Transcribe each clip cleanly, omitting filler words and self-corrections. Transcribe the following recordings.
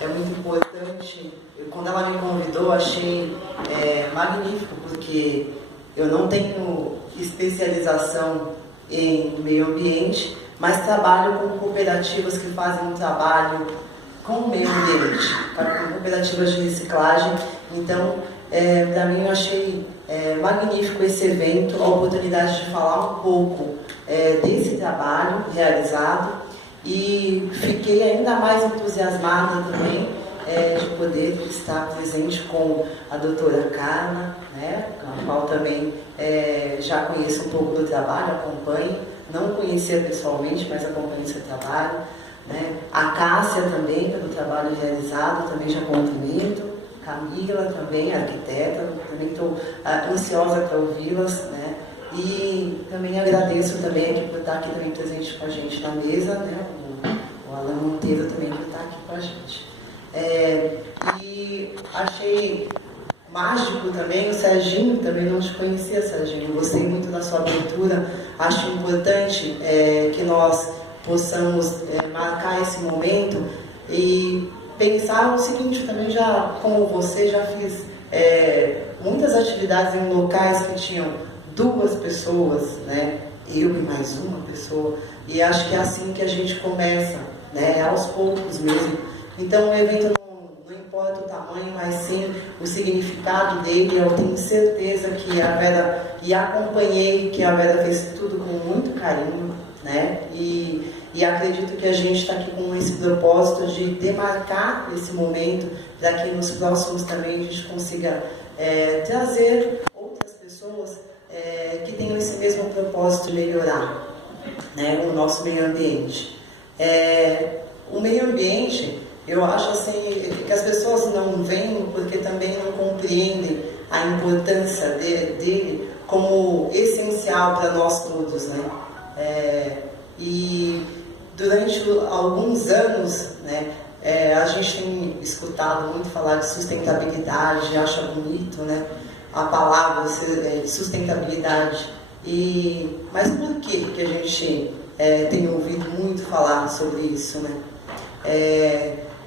é muito importante. Quando ela me convidou, achei magnífico, porque eu não tenho especialização em meio ambiente, mas trabalho com cooperativas que fazem um trabalho com o meio ambiente, com cooperativas de reciclagem. Então, para mim, eu achei magnífico esse evento, a oportunidade de falar um pouco desse trabalho realizado, e fiquei ainda mais entusiasmada também de poder estar presente com a doutora Carla, né, a qual também já conheço um pouco do trabalho, acompanho, não conhecia pessoalmente, mas acompanho o seu trabalho, né? A Cássia também, pelo trabalho realizado, também já cumprimento, Camila também, arquiteta, também estou ansiosa para ouvi-las, né? E também agradeço também aqui por estar aqui também presente com a gente na mesa, né? O Alan Monteiro também que está aqui com a gente. E achei mágico também, o Serginho, também não te conhecia, Serginho, gostei muito da sua abertura, acho importante que nós possamos marcar esse momento e pensar o seguinte, também já, como você, já fiz muitas atividades em locais que tinham 2 pessoas, né, eu e mais uma pessoa, e acho que é assim que a gente começa, né, aos poucos mesmo. Então o evento não importa o tamanho, mas sim o significado dele. Eu tenho certeza que a Vera, e acompanhei que a Vera fez tudo com muito carinho, né, e acredito que a gente está aqui com esse propósito de demarcar esse momento, para que nos próximos também a gente consiga trazer outras pessoas que tenham esse mesmo propósito de melhorar, né, o nosso meio ambiente. O meio ambiente, eu acho assim, que as pessoas não veem porque também não compreendem a importância dele como essencial para nós todos, né? E durante alguns anos, né, a gente tem escutado muito falar de sustentabilidade, acha bonito, né, a palavra sustentabilidade. Mas por que a gente tem ouvido muito falar sobre isso, né?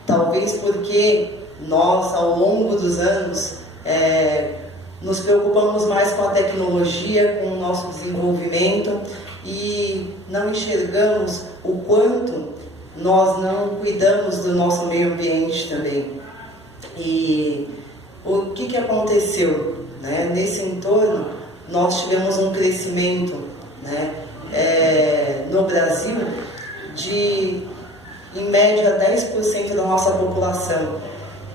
Talvez porque nós, ao longo dos anos, nos preocupamos mais com a tecnologia, com o nosso desenvolvimento, e não enxergamos o quanto nós não cuidamos do nosso meio ambiente também. E o que aconteceu, né? Nesse entorno, nós tivemos um crescimento, né, no Brasil de, em média, 10% da nossa população.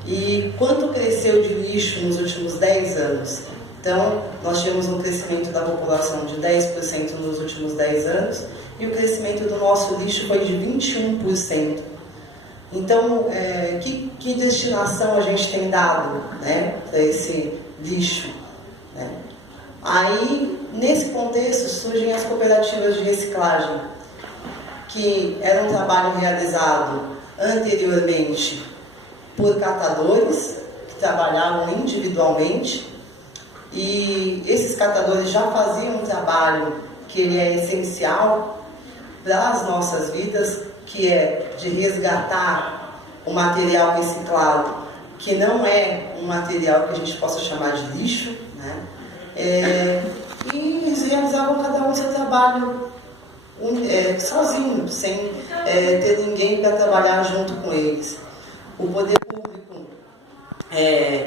E quanto cresceu de lixo nos últimos 10 anos? Então, nós tivemos um crescimento da população de 10% nos últimos 10 anos, e o crescimento do nosso lixo foi de 21%. Então, que destinação a gente tem dado, né, para esse lixo, né? Aí, nesse contexto, surgem as cooperativas de reciclagem, que era um trabalho realizado anteriormente por catadores, que trabalhavam individualmente, e esses catadores já faziam um trabalho que ele é essencial para as nossas vidas, que é de resgatar o material reciclado, que não é um material que a gente possa chamar de lixo, né? E eles realizavam cada um seu trabalho sozinho, sem ter ninguém para trabalhar junto com eles. O poder público,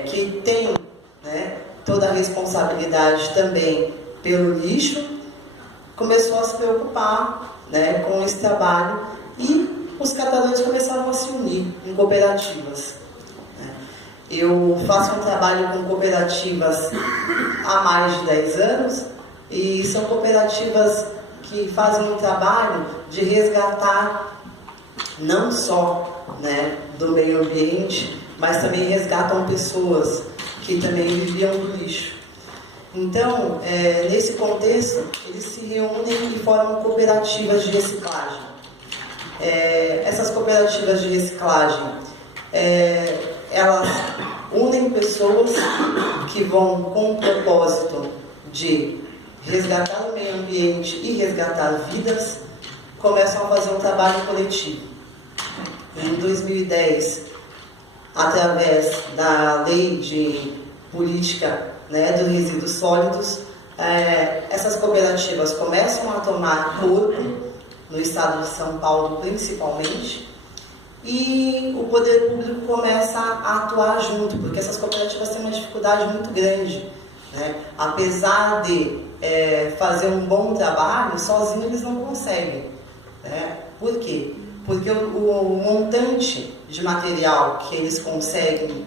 que tem, né, toda a responsabilidade também pelo lixo, começou a se preocupar, né, com esse trabalho, e os catadores começaram a se unir em cooperativas. Eu faço um trabalho com cooperativas há mais de 10 anos, e são cooperativas que fazem um trabalho de resgatar não só, né, do meio ambiente, mas também resgatam pessoas que também viviam do lixo. Então, nesse contexto, eles se reúnem e formam cooperativas de reciclagem. Essas cooperativas de reciclagem, elas unem pessoas que vão com o propósito de resgatar o meio ambiente e resgatar vidas, começam a fazer um trabalho coletivo. Em 2010, através da lei de política, né, dos resíduos sólidos, essas cooperativas começam a tomar corpo, no estado de São Paulo principalmente, e o poder público começa a atuar junto, porque essas cooperativas têm uma dificuldade muito grande, né? Apesar de fazer um bom trabalho, sozinhos eles não conseguem, né? Por quê? Porque o montante de material que eles conseguem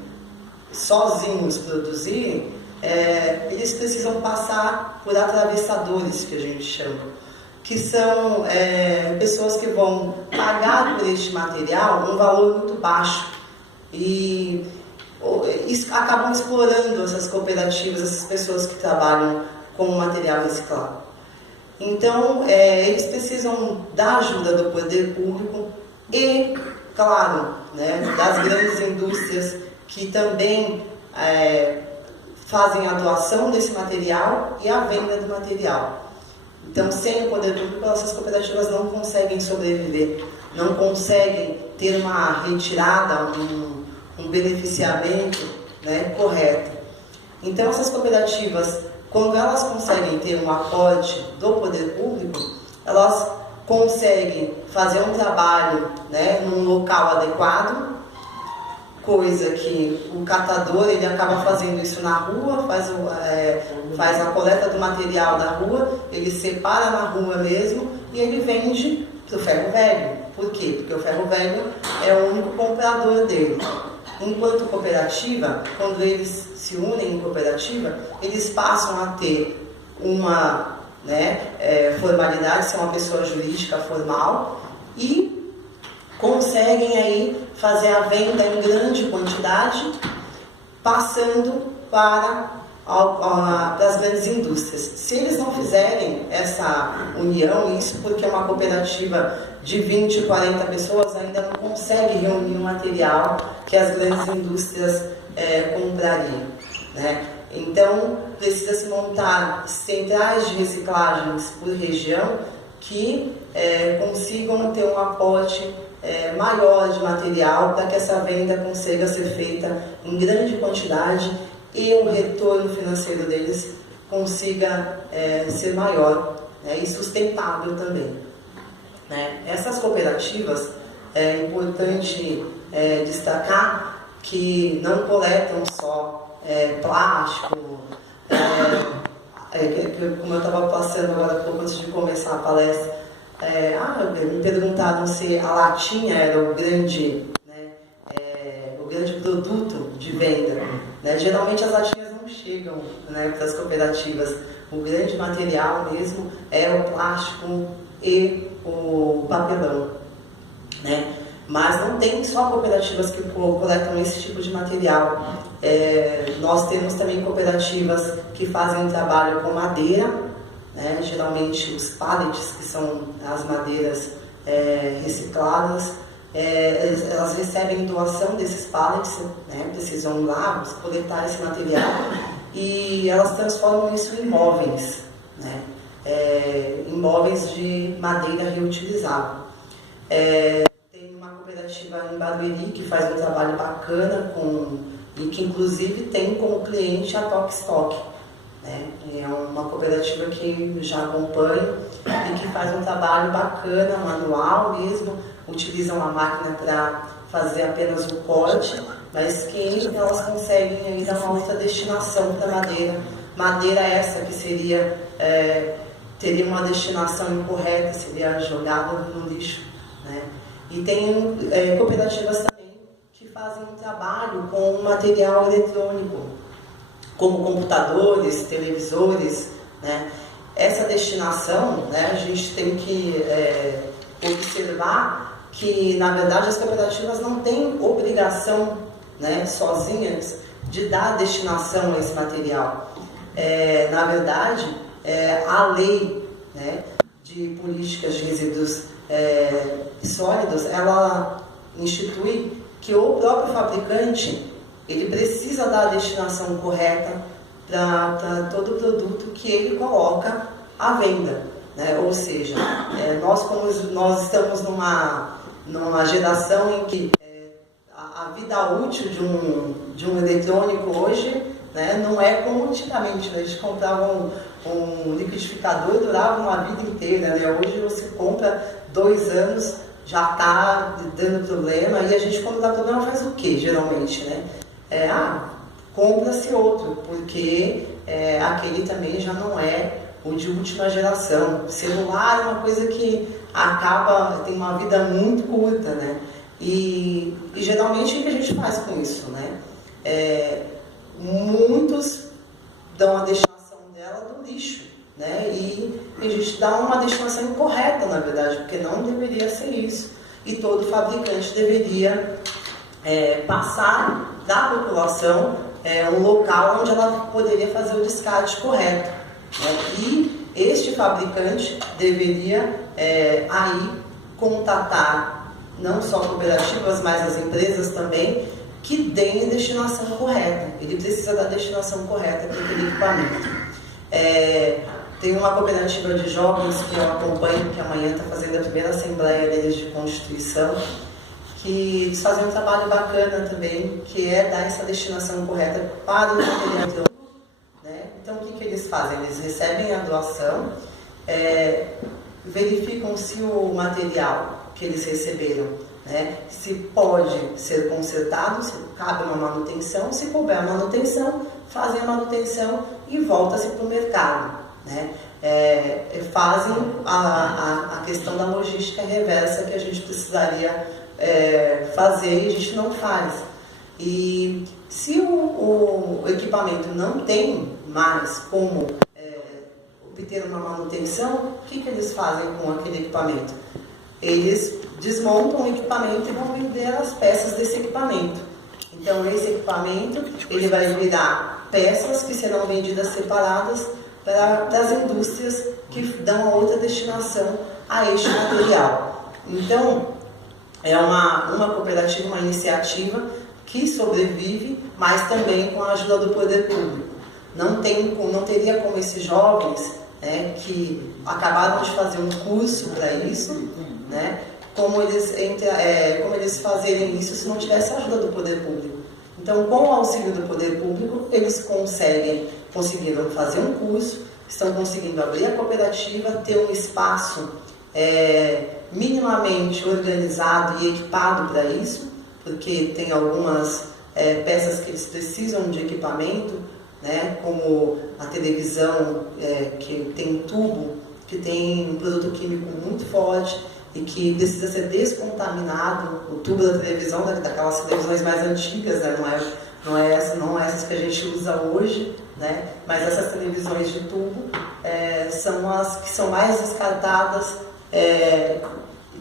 sozinhos produzirem, eles precisam passar por atravessadores, que a gente chama, que são pessoas que vão pagar por este material um valor muito baixo e acabam explorando essas cooperativas, essas pessoas que trabalham com o material reciclado. Então, eles precisam da ajuda do poder público e, claro, né, das grandes indústrias que também fazem a doação desse material e a venda do material. Então, sem o poder público, essas cooperativas não conseguem sobreviver, não conseguem ter uma retirada, um beneficiamento, né, correto. Então, essas cooperativas, quando elas conseguem ter um aporte do poder público, elas conseguem fazer um trabalho, né, num local adequado, coisa que o catador ele acaba fazendo isso na rua, faz a coleta do material na rua, ele separa na rua mesmo e ele vende para o ferro velho. Por quê? Porque o ferro velho é o único comprador dele. Enquanto cooperativa, quando eles se unem em cooperativa, eles passam a ter uma formalidade, ser uma pessoa jurídica formal e conseguem aí fazer a venda em grande quantidade, passando para as grandes indústrias. Se eles não fizerem essa união, isso porque uma cooperativa de 20, 40 pessoas ainda não consegue reunir o material que as grandes indústrias comprariam, né? Então, precisa-se montar centrais de reciclagens por região que consigam ter um aporte maior de material para que essa venda consiga ser feita em grande quantidade e o retorno financeiro deles consiga ser maior, né, e sustentável também, né? Essas cooperativas, é importante destacar que não coletam só plástico, como eu estava passando agora há pouco antes de começar a palestra, me perguntaram se a latinha era o grande produto de venda, né? Geralmente as latinhas não chegam, né, para as cooperativas. O grande material mesmo é o plástico e o papelão, né? Mas não tem só cooperativas que coletam esse tipo de material. Nós temos também cooperativas que fazem um trabalho com madeira, né? Geralmente os pallets, que são as madeiras recicladas, elas recebem doação desses pallets, né? Precisam ir lá coletar esse material e elas transformam isso em móveis, né? Imóveis de madeira reutilizável. Tem uma cooperativa em Barueri que faz um trabalho bacana e que inclusive tem como cliente a Tokstok, né? É uma cooperativa que já acompanho e que faz um trabalho bacana, manual mesmo, utilizam a máquina para fazer apenas o corte, mas que elas conseguem aí dar uma outra destinação para madeira essa que teria uma destinação incorreta, seria jogada no lixo, né? E tem cooperativas também que fazem um trabalho com material eletrônico, como computadores, televisores, né? Essa destinação, né, a gente tem que observar que, na verdade, as cooperativas não têm obrigação, né, sozinhas, de dar destinação a esse material. Na verdade, a lei, né, de políticas de resíduos sólidos, ela institui que o próprio fabricante ele precisa dar a destinação correta para todo produto que ele coloca à venda, né? Ou seja, nós estamos numa geração em que a vida útil de um eletrônico hoje, né, não é como antigamente, né? A gente comprava um liquidificador e durava uma vida inteira, né? Hoje você compra 2 anos, já está dando problema, e a gente, quando dá problema, faz o quê, geralmente, né? Compra-se outro, porque aquele também já não é o de última geração. O celular é uma coisa que tem uma vida muito curta, né? E geralmente o que a gente faz com isso, né? Muitos dão a destinação dela do lixo, né? E a gente dá uma destinação incorreta, na verdade, porque não deveria ser isso. E todo fabricante deveria passar da população um local onde ela poderia fazer o descarte correto, né? E este fabricante deveria aí contatar não só cooperativas, mas as empresas também, que deem a destinação correta. Ele precisa da destinação correta para aquele equipamento. Tem uma cooperativa de jovens que eu acompanho, que amanhã está fazendo a primeira assembleia deles de Constituição, que eles fazem um trabalho bacana também, que é dar essa destinação correta para o material eletrônico, né? Então, o que eles fazem? Eles recebem a doação, verificam se o material que eles receberam, né, se pode ser consertado, se cabe uma manutenção. Se couber a manutenção, fazem a manutenção e volta-se para o mercado, né? Fazem a questão da logística reversa que a gente precisaria fazer e a gente não faz. E se o equipamento não tem mais como obter uma manutenção, o que eles fazem com aquele equipamento? Eles desmontam o equipamento e vão vender as peças desse equipamento. Então, esse equipamento ele vai virar peças que serão vendidas separadas para as indústrias que dão a outra destinação a este material. Então, é uma cooperativa, uma iniciativa que sobrevive, mas também com a ajuda do poder público. Não teria como esses jovens, né, que acabaram de fazer um curso para isso, né, como eles fazerem isso se não tivesse a ajuda do poder público. Então, com o auxílio do poder público, eles conseguiram fazer um curso, estão conseguindo abrir a cooperativa, ter um espaço minimamente organizado e equipado para isso, porque tem algumas peças que eles precisam de equipamento, né, como a televisão, que tem um tubo, que tem um produto químico muito forte e que precisa ser descontaminado. O tubo da televisão, daquelas televisões mais antigas, né, não é essas que a gente usa hoje, né, mas essas televisões de tubo são as que são mais descartadas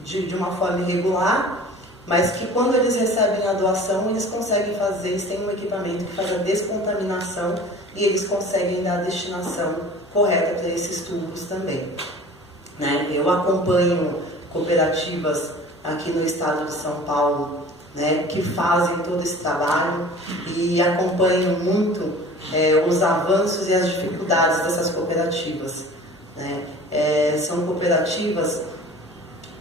de uma forma irregular, mas que quando eles recebem a doação, eles conseguem fazer, eles têm um equipamento que faz a descontaminação e eles conseguem dar a destinação correta para esses tubos também, né? Eu acompanho cooperativas aqui no estado de São Paulo, né, que fazem todo esse trabalho e acompanho muito os avanços e as dificuldades dessas cooperativas, né? São cooperativas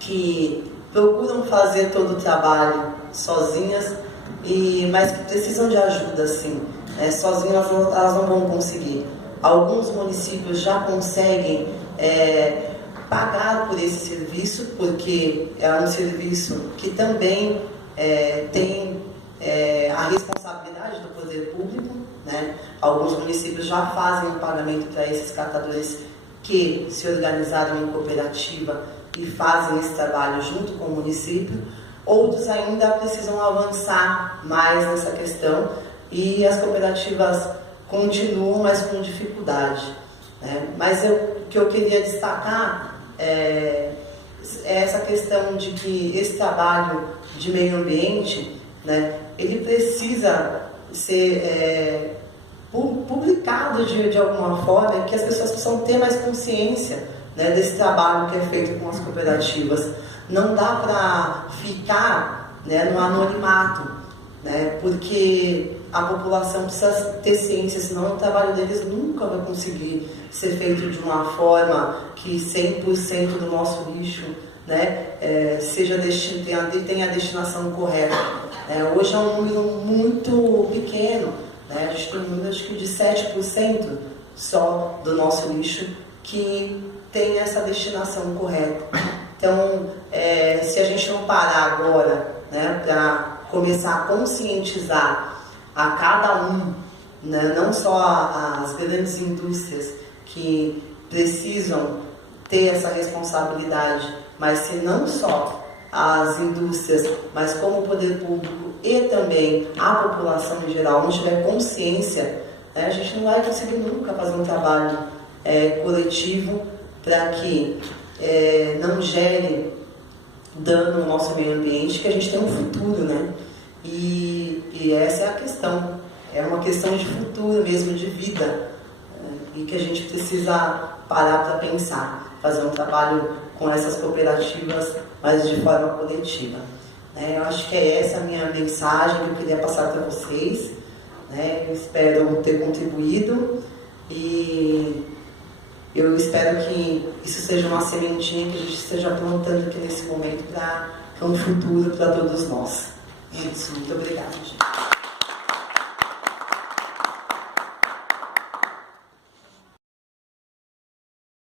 que procuram fazer todo o trabalho sozinhas, mas que precisam de ajuda, sim. Sozinhas elas não vão conseguir. Alguns municípios já conseguem pagar por esse serviço, porque é um serviço que também tem a responsabilidade do poder público, né? Alguns municípios já fazem o pagamento para esses catadores que se organizaram em cooperativa e fazem esse trabalho junto com o município. Outros ainda precisam avançar mais nessa questão e as cooperativas continuam, mas com dificuldade, né? Mas o que eu queria destacar é essa questão de que esse trabalho de meio ambiente, né, ele precisa ser publicado de alguma forma, que as pessoas precisam ter mais consciência, né, desse trabalho que é feito com as cooperativas. Não dá para ficar, né, no anonimato, né, porque a população precisa ter ciência, senão o trabalho deles nunca vai conseguir ser feito de uma forma que 100% do nosso lixo, né, tenha a destinação correta. né? Hoje é um número muito pequeno, né? A gente tem um número, acho que de 7% só do nosso lixo que tem essa destinação correta. Então, se a gente não parar agora, né, para começar a conscientizar a cada um, né, não só as grandes indústrias que precisam ter essa responsabilidade, mas se não só as indústrias, mas como o poder público e também a população em geral não tiver consciência, né, a gente não vai conseguir nunca fazer um trabalho coletivo para que não gere dano no nosso meio ambiente, que a gente tem um futuro, né? E essa é a questão, é uma questão de futuro mesmo, de vida, e que a gente precisa parar para pensar, fazer um trabalho com essas cooperativas, mas de forma coletiva. Eu acho que é essa a minha mensagem que eu queria passar para vocês, né? Eu espero ter contribuído e eu espero que isso seja uma sementinha que a gente esteja plantando aqui nesse momento para um futuro para todos nós. É isso, muito obrigada, gente.